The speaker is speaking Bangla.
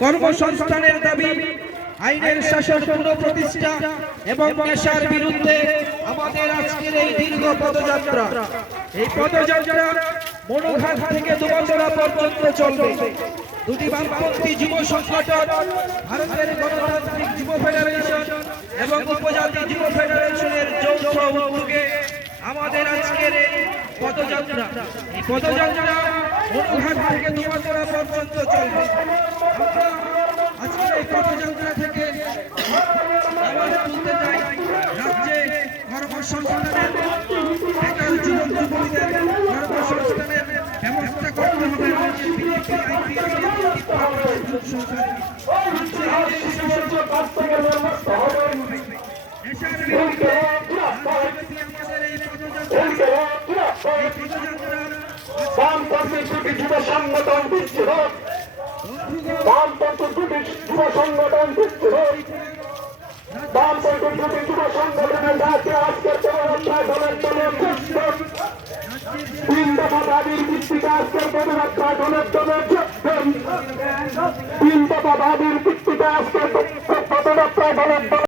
কর্মসংস্থানের দাবি, আইনের শাসন পুনঃপ্রতিষ্ঠা এবং নেশার বিরুদ্ধে আমাদের আজকের এই দীর্ঘ পদযাত্রা। এই পদযাত্রা মনোঘাট থেকে দুবছরা পর্যন্ত চলবে। দুটি বামপন্থী যুব সংগঠন, ভারতের গণতান্ত্রিক যুব ফেডারেশন এবং উপজাতি যুব ফেডারেশনের যৌথ উদ্যোগে আমাদের আজকের এই পদযাত্রা। এই পদযাত্রা মনোঘাট থেকে দুবছরা পর্যন্ত চলবে। আজকের এই পদযাত্রা থেকে আওয়াজ তুলতে চাই, রাজ্যে কর্মসংস্থানের বেকার যুবক যুবতীদের কর্মসংস্থানের ব্যবস্থা করতে হবে। যুব সংগঠন বিদ্রোহ, বামপন্থী দুটি যুব সংগঠন বিদ্রোহ, বামপন্থী দুটি যুব সংগঠনের রাজ্যে আজকের পদযাত্রা দলের দলের তিন দফা দাবির ভিত্তিতে আজকের পদযাত্রা দলের দলের তিন দফা দাবির ভিত্তিতে আজকের পদযাত্রা দলের